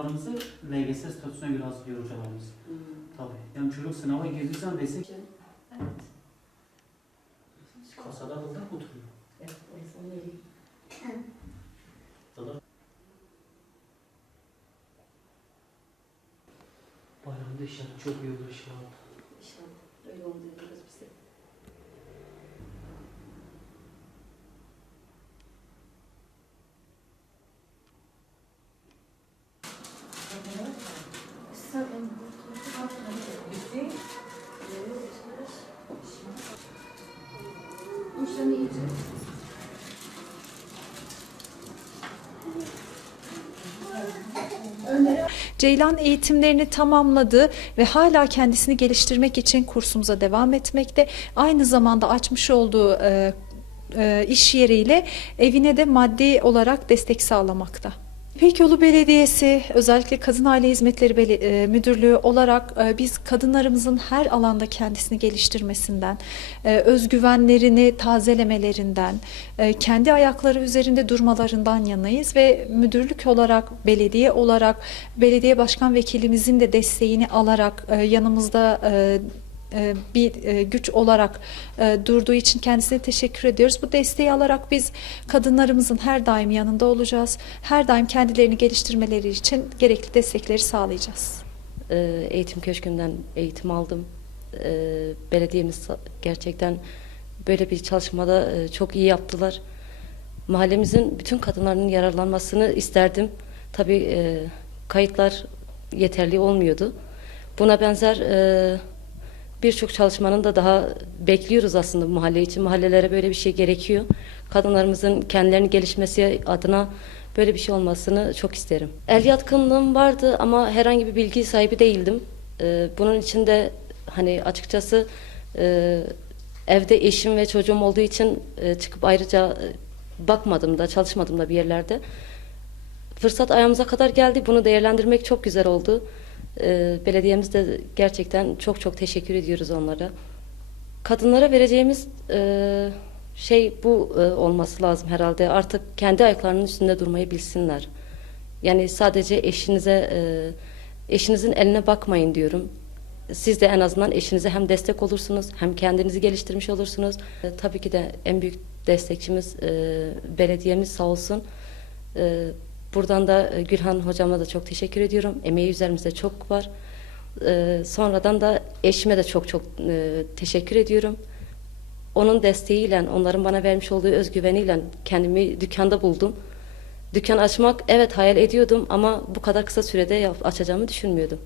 Paramızı LGS statüsüne göre hazırlıyor hocalarımız. Hmm. Tabii. Yani çocuk sınava girdiği zaman destek Evet. kasada aldık oturuyor. Evet, o insan öyle. Bayramda işler çok iyi olur inşallah. İnşallah öyle onu diyoruz biz de. Ceylan eğitimlerini tamamladı ve hala kendisini geliştirmek için kursumuza devam etmekte. Aynı zamanda açmış olduğu e, e, iş yeriyle evine de maddi olarak destek sağlamakta. İpekyolu Belediyesi özellikle Kadın Aile Hizmetleri e, Müdürlüğü olarak e, biz kadınlarımızın her alanda kendisini geliştirmesinden, e, özgüvenlerini tazelemelerinden, kendi ayakları üzerinde durmalarından yanayız ve müdürlük olarak, belediye olarak, belediye başkan vekilimizin de desteğini alarak yanımızda bir e, güç olarak e, durduğu için kendisine teşekkür ediyoruz. Bu desteği alarak biz kadınlarımızın her daim yanında olacağız. Her daim kendilerini geliştirmeleri için gerekli destekleri sağlayacağız. Eğitim köşkünden eğitim aldım. Belediyemiz gerçekten böyle bir çalışmada e, çok iyi yaptılar. Mahallemizin bütün kadınlarının yararlanmasını isterdim. Tabii e, kayıtlar yeterli olmuyordu. Buna benzer e, birçok çalışmanın da daha bekliyoruz aslında bu mahalle için. Mahallelere böyle bir şey gerekiyor. Kadınlarımızın kendilerini gelişmesi adına böyle bir şey olmasını çok isterim. El yatkınlığım vardı ama herhangi bir bilgi sahibi değildim. Ee, bunun için de hani açıkçası e, evde eşim ve çocuğum olduğu için e, çıkıp ayrıca e, bakmadım da çalışmadım da bir yerlerde. Fırsat ayağımıza kadar geldi. Bunu değerlendirmek çok güzel oldu. Ee, belediyemiz de gerçekten çok çok teşekkür ediyoruz onlara. Kadınlara vereceğimiz e, şey bu e, olması lazım herhalde. Artık kendi ayaklarının üstünde durmayı bilsinler. Yani sadece eşinize e, eşinizin eline bakmayın diyorum. Siz de en azından eşinize hem destek olursunuz hem kendinizi geliştirmiş olursunuz. E, tabii ki de en büyük destekçimiz e, belediyemiz sağ olsun. E, buradan da e, Gülhan hocama da çok teşekkür ediyorum. Emeği üzerimizde çok var. E, sonradan da eşime de çok çok e, teşekkür ediyorum. Onun desteğiyle, onların bana vermiş olduğu özgüveniyle kendimi dükkanda buldum. Dükkan açmak evet hayal ediyordum ama bu kadar kısa sürede açacağımı düşünmüyordum.